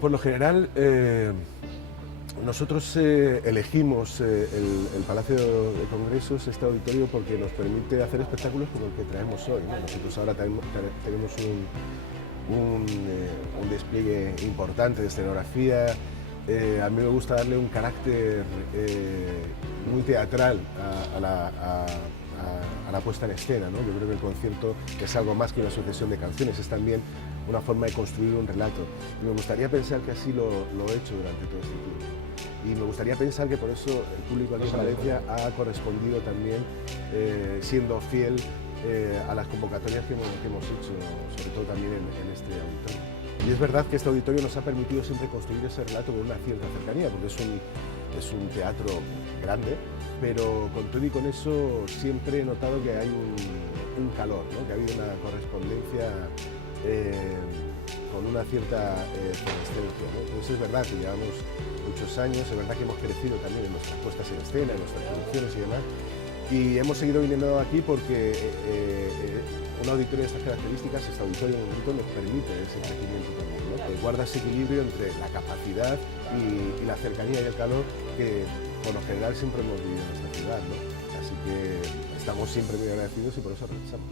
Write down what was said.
por lo general nosotros elegimos el Palacio de Congresos, este auditorio, porque nos permite hacer espectáculos como el que traemos hoy, ¿no? Nosotros ahora tenemos un despliegue importante de escenografía. A mí me gusta darle un carácter muy teatral a la puesta en escena, ¿no? Yo creo que el concierto es algo más que una sucesión de canciones, es también una forma de construir un relato. Y me gustaría pensar que así lo he hecho durante todo este tiempo. Y me gustaría pensar que por eso el público aquí en Valencia ha correspondido también siendo fiel a las convocatorias que hemos hecho, sobre todo también en este auditorio. Y es verdad que este auditorio nos ha permitido siempre construir ese relato con una cierta cercanía, porque es un teatro grande, pero con todo y con eso siempre he notado que hay un calor, ¿no? Que ha habido una correspondencia con una cierta efervescencia, ¿no? Entonces es verdad que llevamos muchos años, es verdad que hemos crecido también en nuestras puestas en escena, en nuestras producciones y demás, y hemos seguido viniendo aquí porque un auditorio de estas características, este auditorio en un momento nos permite ese crecimiento también, ¿no? Que guarda ese equilibrio entre la capacidad y la cercanía y el calor que por lo general siempre hemos vivido en esta ciudad, ¿no? Así que estamos siempre muy agradecidos y por eso regresamos.